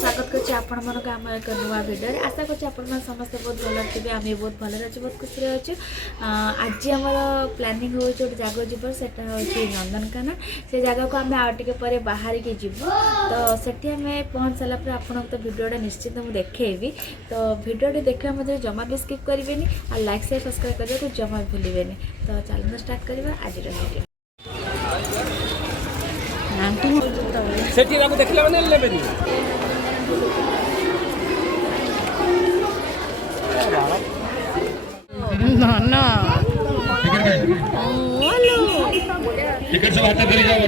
स्वागत करछि आपण मन को आम एक नुआ वीडियो आशा करछि आपण मन समस्त बहुत भल थे आम बहुत भल अच्छे बहुत खुशी अच्छे। आज आमर प्लानिंग हो गोटे जगह जीव सेटा हूँ नंदनकानन से जगह को आम आगे पर बाहर के जीवु तो सेठी आम पहुँच सारा पर आपन तो वीडियोटा निश्चित मुझे देखी तो वीडियोटी देखा मध्य जमा भी स्किप करेंगे और लाइक शेयर सब्सक्राइब करने को जमा भी भूलें। तो चलो स्टार्ट करवा आज वीडियो। सेठी राको देखला माने लेबेनी ना ना टिकट सब हाथ करी जाओ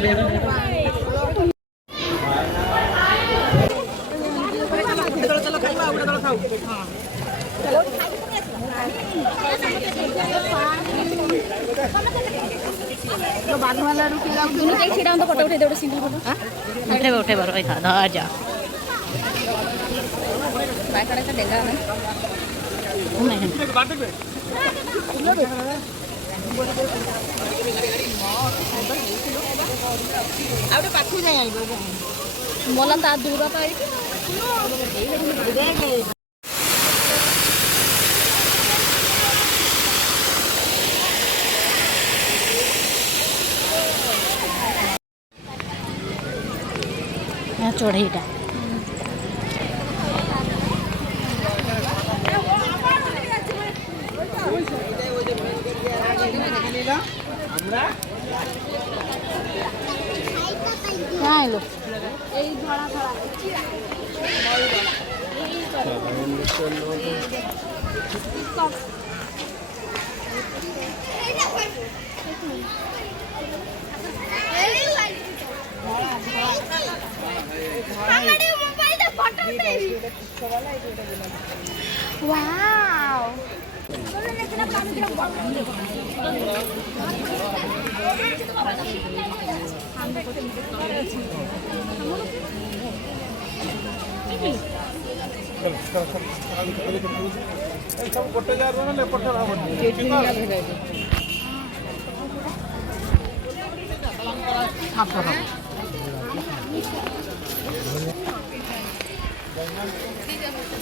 चलो खाइबा उडा दल खाऊ हां तो बाग वाला रुकेगा दोनों एक खिड़ा तो फोटो उठे दे सिंगल फोटो हां उठे बार भाई धा जा बाइक खड़ा का देगा नहीं बात पे आउटे पाखु जाय आइबो मोला ता दूर तो चढ़ईटा Wow. सब गोटे जा रहा ले पठर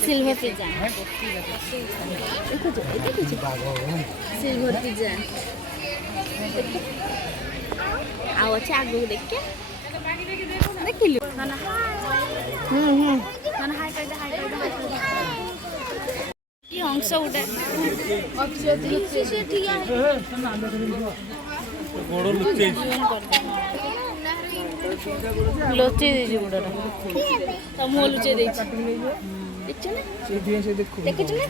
सिल्वर पिज्जा सिल्वर पिज्जा आओ अच्छे आगू देख के देख लियो ना हाय कर दे ये अंश उठे गोड़ लुचे लोचे दे गुडा तम लुचे दे देखछ ना से देखो देखछ ना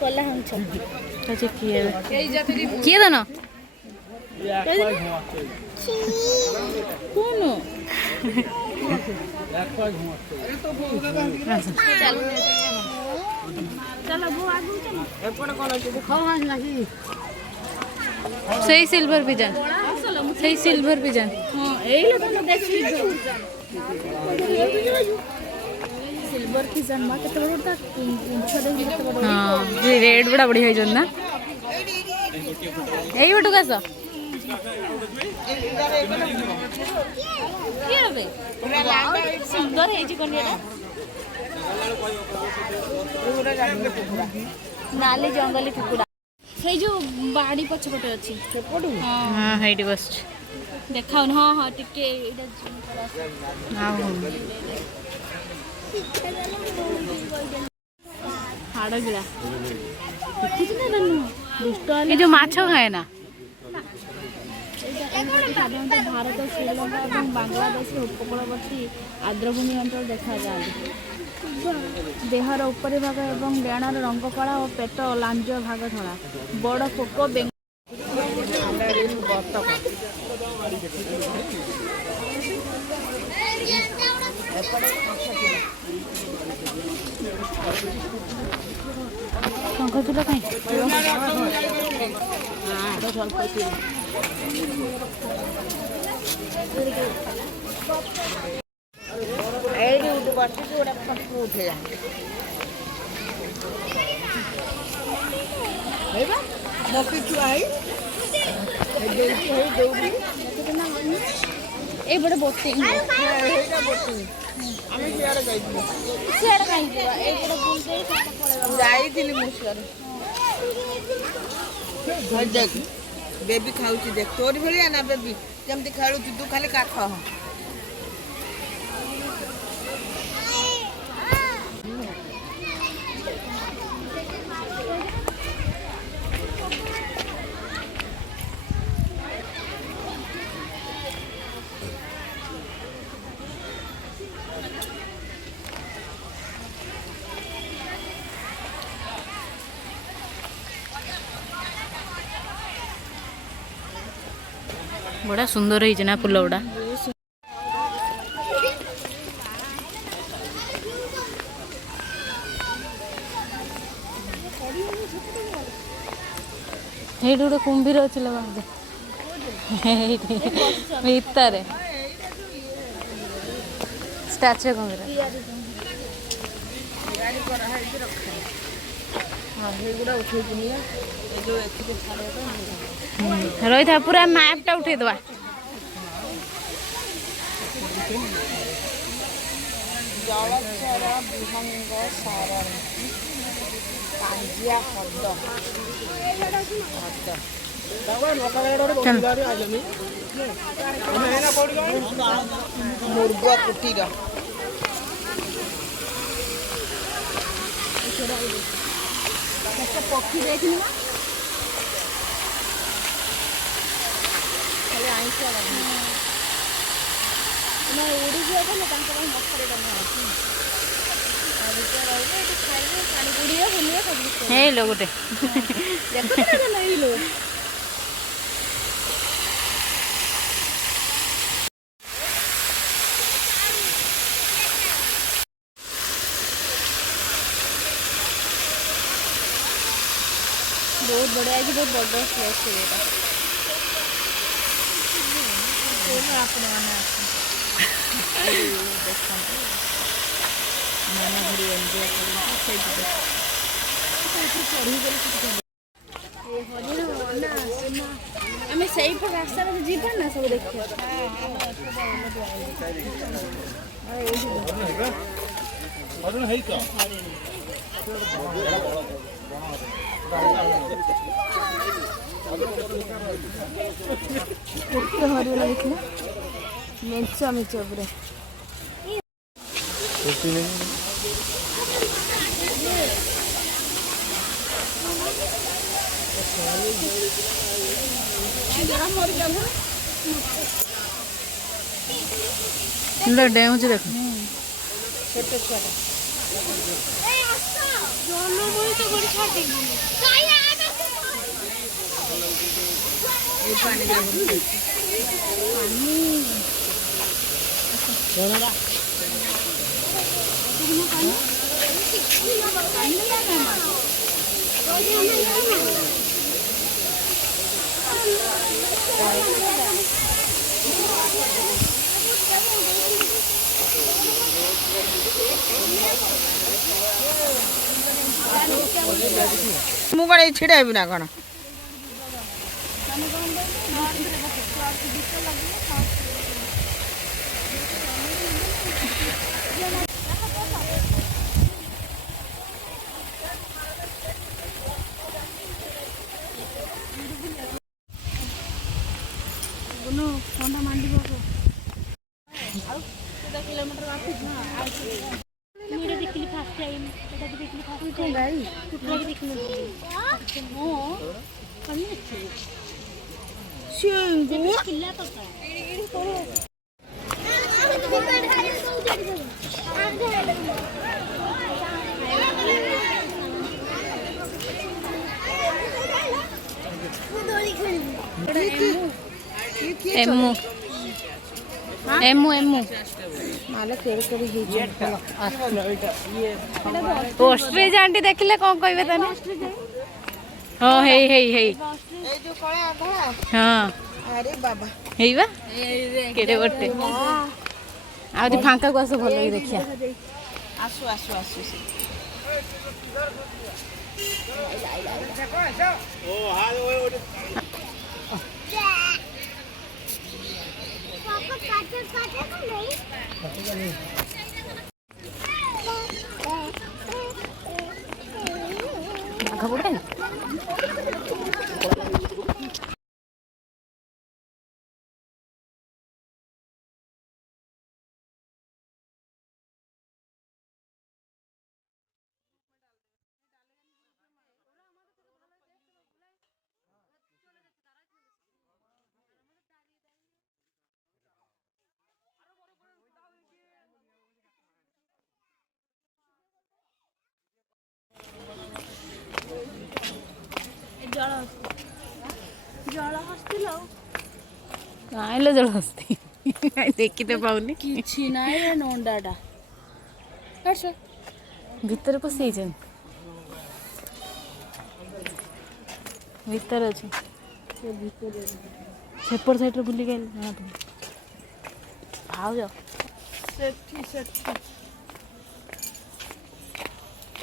कोला हंछ अच्छा किए दनो कौन चलो वो आगु चलो एपड़ कोन अछि खाओ हां लागी सही सिल्वर पिजन सही सिल्वर पिजन हां एइला तो देखि सिल्वर पिजन मा केते बडता इंच देखि केते बड हां जे रेड बडा बडी होय जन ना एई बटु कास के रे सुंदर है जी कन्याटा नाली जंगली कुकुड़ा हे जो बाड़ी पछपटे अछि सेपडु हां हेडी बस देखाउ हां हां टिके एटा हां हाड़ गिला कुछ ना बनू दुष्ट ये जो माछो खाए ना साधारणतः भारत श्रीलंका और बांग्लादेश उपकूलवर्ती आर्द्रभूमि अंचल देखा जाए देहर उपरी भाग एवं डेणार रंग कला और पेट लांज भाग धला बड़ पोक बेंग तुला कहीं उठे मक्की चुआई ए बड़े बोटिंग हेटा बोटिंग ଆମେ ସିଆଡ଼େ ଯାଇଥିଲୁ ସିଆଡ଼େ କାହିଁକି ଯିବା ଏଇପଟେ ବୁଲି ଦେଇ ସେପଟେ ପଳେଇବା। ଯାଇଥିଲି ମୁଁ ସିଆଡ଼େ ଦେଖ ବେବି ଖାଉଛି ଦେଖ ତୋରି ଭଳିଆ ନା ବେବି କେମିତି ଖେଳୁଛୁ ତୁ ଖାଲି କାଖ ବଢ଼ିଆ ସୁନ୍ଦର ହେଇଛି ନା ଫୁଲ ଗୁଡ଼ା। ହେଇଠି ଗୋଟେ କୁମ୍ଭୀର ଅଛି ଲୋ ବାହାରେ ହେଇଠି ଭିତରେ ଷ୍ଟାଚୁ କୁମ୍ଭୀର। ସେଇଗୁଡ଼ା ଉଠେଇକି ନିଅ ଏ ଯେଉଁ ଏଥିରେ ଛାଡ଼ିବା ପାଇଁ ରହିଥା ପୁରା ମ୍ୟାପ୍ଟା ଉଠେଇଦେବା। ଜଳଚର ବିହଙ୍ଗ ସାରଣୀ ପାଞ୍ଜିଆ ହ୍ରଦ ମୃଗ କୁଟୀର ପକ୍ଷୀ ଦେଖିନି ଖାଲି ଆଇଁଷ ନା ଉଡ଼ିଯିବା କଲେ ତାଙ୍କ ପାଇଁ ମଶାରୀ ବନା ଅଛି। ପାଣି ବୁଡ଼ିବ ବୁଲିବ ସବୁ ହେଇଲୋ ଗୋଟେ ଦେଖୁଛ ନା ହେଇଲୋ बहुत बढ़िया है कि बहुत बड़ा प्लेस है ये आपने माना माना घरी एंजॉय आम से रास्ता जीवा ना सब देखिए हरियाणा देखना मेचा मेचा पूरा डेम देख छोटे छुआ ମୁଁ କଣ ଏଇ ଛିଡ଼ା ହେବି ନା କଣ ଥଣ୍ଡା ମାଣ୍ଡିବ କିଲୋମିଟର ଦେଖିଲି ଫାଷ୍ଟ ଟାଇମ୍ ଏଟା ଦେଖିଲି ଫାଷ୍ଟ ଟାଇମ୍ ଗାଈ ଦେଖିଲି କିଲା ପକା एमू एमू एमू माले केरे केरे हे ऑस्ट्रिच आंटी देखले कौन कहबे तने हां हे हे हे ए जो कळे आधा हां अरे बाबा हेइबा केडे बट्टे आउदी फांका को आसो भलो देखिया आसु आसु आसु ओ हां ओ पापा काटे काटे को नहीं ଗୋଟେ ନାଇଁଲେ ଜଳ ହସ୍ତି ଦେଖିତେ ପାଉନି କିଛି ନାହିଁ ଏ ନଣ୍ଡାଟା ଭିତରେ ପଶିଯାଇଛନ୍ତି ଭିତରେ ଅଛି ସେପଟ ସାଇଡରେ ବୁଲିକି ଆଇଲେ ଭାଉଜ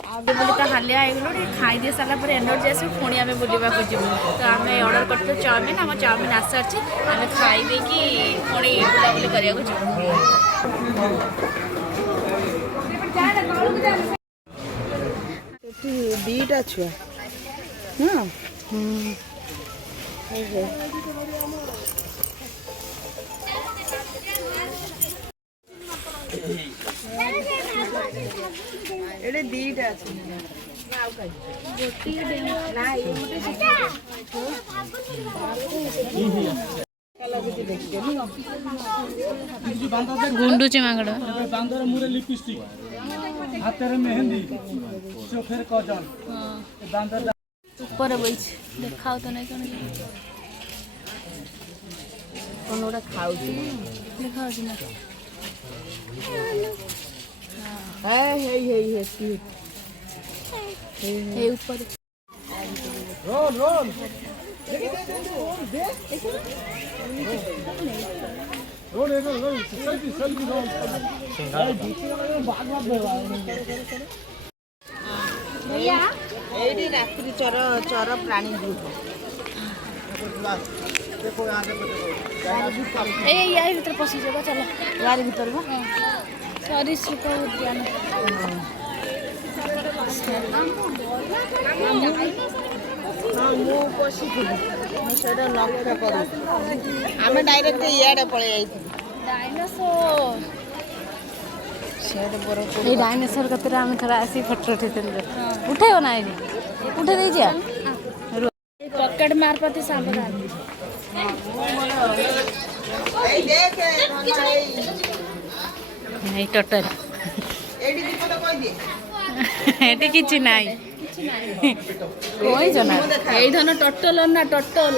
ବୋଲି ତ ହାଲିଆ ହେଇଗଲୁ ଟିକେ ଖାଇଦେଇ ସାରିଲା ପରେ ଏନର୍ଜି ଆସିବ ପୁଣି ଆମେ ବୁଲିବାକୁ ଯିବୁ ତ ଆମେ ଅର୍ଡ଼ର କରିଥିଲୁ ଚାଉମିନ୍ ଆମ ଚାଉମିନ୍ ଆସାରିଛି ଆମେ ଖାଇ ଦେଇକି ପୁଣି ବୁଲାବୁଲି କରିବାକୁ ଯିବୁ ସେଠି ଦିଟା ଛୁଆ ଏଠି ଦିଟା ଅଛି ଗୁଣ୍ଡୁଚି ମାଙ୍କଡ ବାନ୍ଦର ମୁରେ লিপস্টিক ହାତରେ ମେହେନ୍ଦି ଚୋଖରେ କଜଳ ବାନ୍ଦର ଉପରେ ବଇଛି ଦେଖାଉ ତ ନାଇଁ କଣ ଗୋଟେ ଖାଉଛି ଦେଖାଉଛି ନା ଏଇ ଉପରେ roll roll roll roll selfie selfie roll ଏଇଠି ରାତ୍ରି ଚର ଚର ପ୍ରାଣୀ ଗୃହ ଏଇ ୟା ଭିତରେ ପଶିଯିବ ଚାଲ ୟାର ଭିତରେ ବା ସରୀସୃପ ଉଦ୍ୟାନ ମୁଁ ପଶିଥିଲି ମୁଁ ସେଇଟା ଲକ୍ଷ୍ୟ କରୁଛି ଆମେ ଡାଇରେକ୍ଟ ଇଆଡ଼େ ପଳେଇ ଯାଇଥିଲୁ ଡାଇନୋସର ସିଆଡ଼େ ବର ଏଇ ଡାଇନୋସର କତିରେ ଆମେ ଥରେ ଆସି ଫଟୋ ଉଠେଇଥିଲୁ ଉଠେଇବ ନା ଏଇଠି ଉଠେଇ ଦେଇଯିବା ପକେଟ ମାର ପ୍ରତି ସାବଧାନ ଏଇ ଦେଖେ ଏଇ ଟୋଟାଲ ଏଇଠି ଦୀପଦ କହିଦିଏ ଏଠି କିଛି ନାହିଁ କହିଛ ନା ଏଇ ଧନ ଟୋଟଲ ନା ଟୋଟଲ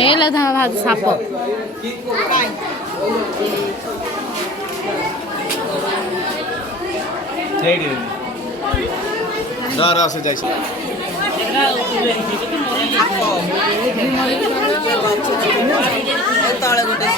ହେଇଲା ସାପ से जाइए ତଳେ ଗୋଟେ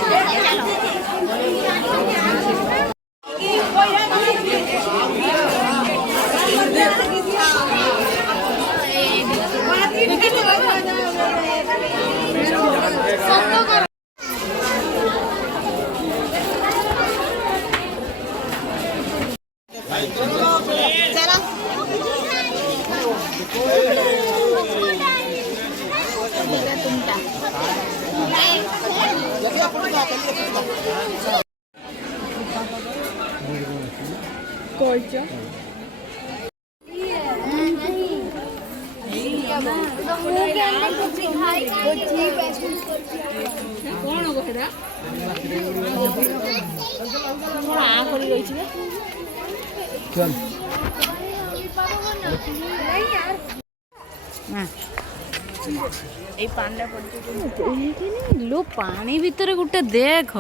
लो पानी भितर गोटे देख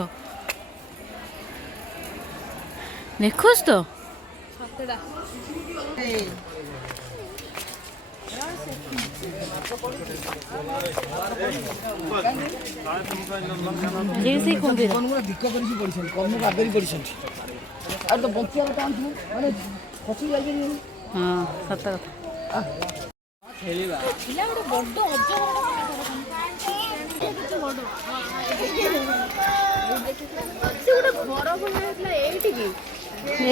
देखुस तो ହଁ ସତ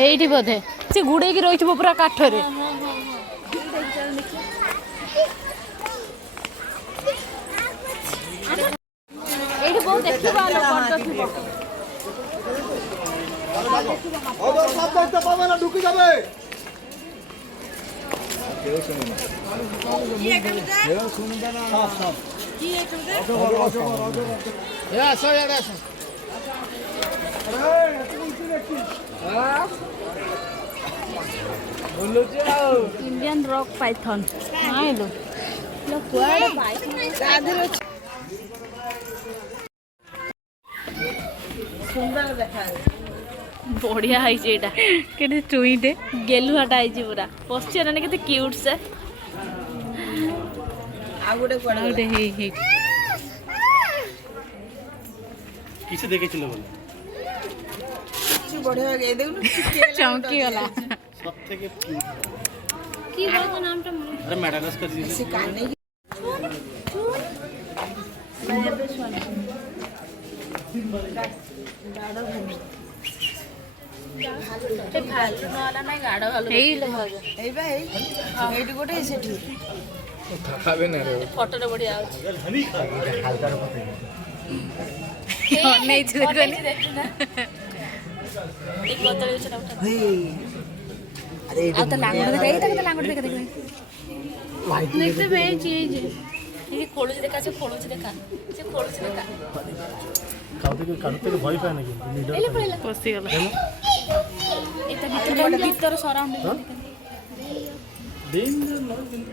ଏଇଠି ବୋଧେ ସେ ଗୁଡେଇକି ରହିଥିବ ପୁରା କାଠରେ। ଏଇଠି ବହୁତ ଦେଖିବା ঢুকে যাবে ଇଣ୍ଡିଆନ୍ ରକ୍ ପାଇଥନ୍ ଆଇଲୁ କୁଆଡ଼େ ସୁନ୍ଦର ଦେଖାଯାଉଛି। ବଢିଆ ହେଇଛି ଏଇଟା କେତେ ଚୁଇଁଟେ ଗେଲୁଆଟା ହେଇଛି ପୁରା ପଶ୍ଚିମ କେତେ କ୍ୟୁଟ୍ ସେ ଆଉ ଗୋଟେ କୁଆଡ଼େ ଗୋଟେ ହେଇଛି কিসে দেখেছিল বলে କିଛି ବଢିଆ ଏଇ ଦେଖୁନୁ ଚମକି ଗଲା সব থেকে কি বলতো নামটা আরে ম্যাডাগাস্কার জিনিস ସେ କାନେଇ ହେଇଲୋ ଭାଉଜ ଏଇ ବା ଏଇଠି ଗୋଟେ ସେଠି ଫଟୋରେ ବଢିଆ ଅଛି ଆଉ ତା ଲାଙ୍ଗୁଡ଼ ଦେଖା ତା ଲାଙ୍ଗୁଡ଼ ଦେଖା ଦେଖ ये खोलुଛି ଦେଖା ସେ ଖୋଳୁଛି ଦେଖା ସେ ଖୋଳୁଛି ଦେଖା কারুতে ভয় পায় নাকি লিডার ଏଲେ ପଳେଇଲା ପଶିଗଲା ଏଟା ଭିତର ସରାଉଣ୍ଡିଂ দিন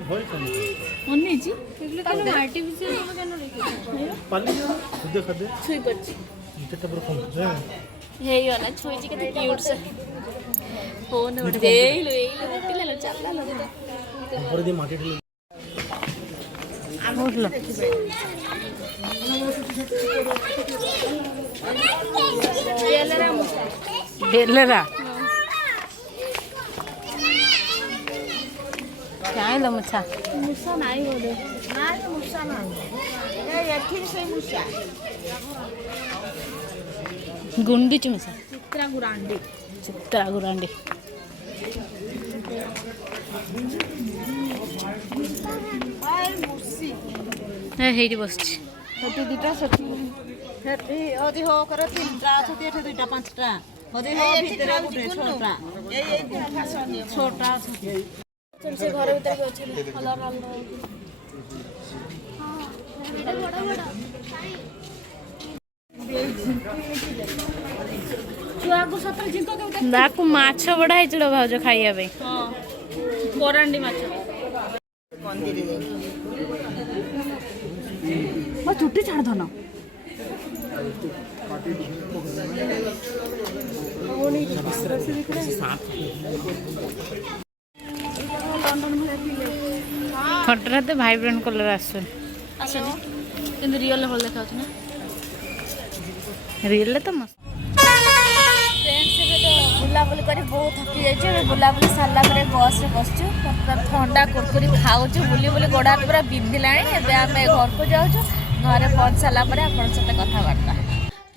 ভয় পায় না ଅନେଇଛି ଏগুলো ତାହେଲେ ଆର୍ଟିଫିସିଆଲ କେନ ଲେଖିଛି পালি না খুদে খাদে ଛୁଇଁ ପଡିଛି এটা পুরো কম হ্যাঁ ହେଇଗଲା ଛୁଇଁଛି କେତେ କ୍ୟୁଟ୍ ସେ ଫୋନ୍ ଗୋଟେ ଏଇଲୋ ଉଠିଲା ଚାଲିଲା উপরে দিয়ে মাটি ঢেলে ଉଠିଲ ବେଲେରା କାହିଁଲ ମୁଛା ମୂଷା ନାହିଁ ବୋଧେ ନା ମୂଷା ନାହିଁ ଏଠି ସେଇ ମୂଷା ଗୁଣ୍ଡିଚି ମୁଛା ଚିତ୍ରା ଗୁରାଣ୍ଡି ଚିତ୍ରା ଗୁରାଣ୍ଡି ହେଇଠି ବସିଛି ସେଠି ଦିଟା ସେଠି ସେଠି ହଦି ହୋ କରେ ତିନିଟା ଅଛନ୍ତି ଏଠି ଦୁଇଟା ପାଞ୍ଚଟା ହଦି ହୋ ଭିତରେ ଗୋଟେ ଛଅଟା ଛଅଟା ଅଛନ୍ତି ସେ ଘର ଭିତରେ ବି ଅଛି ତାକୁ ମାଛ ବଡା ହେଇଛି ଲୋ ଭାଉଜ ଖାଇବା ପାଇଁ କରାଣ୍ଡି ମାଛ ମୋ ଚୁଟି ଛାଡ଼ ଧନ ଫଟୋରେ ତ ଭାଇବ୍ରାଣ୍ଟ କଲର ଆସୁନି କିନ୍ତୁ ରିଅଲରେ ଭଲ ଦେଖାଯାଉଛି ନା ରିଅଲରେ ତ ମସ୍ତ ଫ୍ରେଣ୍ଡସ୍ ଏବେ ତ ବୁଲାବୁଲି କରି ବହୁତ ଥକି ଯାଇଛୁ ଏବେ ବୁଲାବୁଲି ସାରିଲା ପରେ ବସ୍ରେ ବସିଛୁ ଥଣ୍ଡା କୁରକୁରି ଖାଉଛୁ ବୁଲି ବୁଲି ଗୋଡ଼ ହାତ ପୁରା ବିନ୍ଧିଲାଣି ଏବେ ଆମେ ଘରକୁ ଯାଉଛୁ ଘରେ ପହଞ୍ଚି ସାରିଲା ପରେ ଆପଣଙ୍କ ସହିତ କଥାବାର୍ତ୍ତା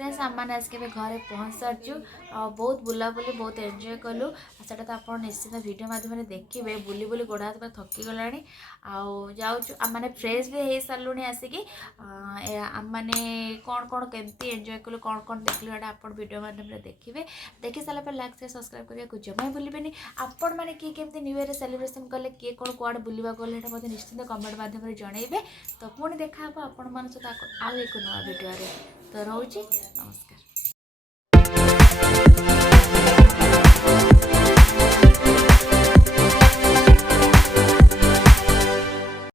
फ्रेंड्स आम मैंने आज घरे पहुँच सारी बहुत बुलाबुली बहुत एंजॉय कलु सेटा तो आप निश्चित वीडियो माध्यम देखिए बुली बुली गोड़ हाथ पूरा थकी गला जाऊँ आम मैंने फ्रेश भी हो सारूँ आसिकी आम मैंने कौन कौन केमती एंजॉय कलु कौन कौन देखलु एटा आप वीडियो माध्यम देखिए देखी सारा पर लाइक शेयर सब्सक्राइब करने को जमा भूलें आपण मैंने किए केमती न्यू ईयर सेलिब्रेशन कले किए कौन कुआड़े बुलवा गले मत निश्चित कमेंट माध्यम जनइबे तो पुणी देखा आपण मान सहित आउ एक नुआ वीडियो तो रोची नमस्कार।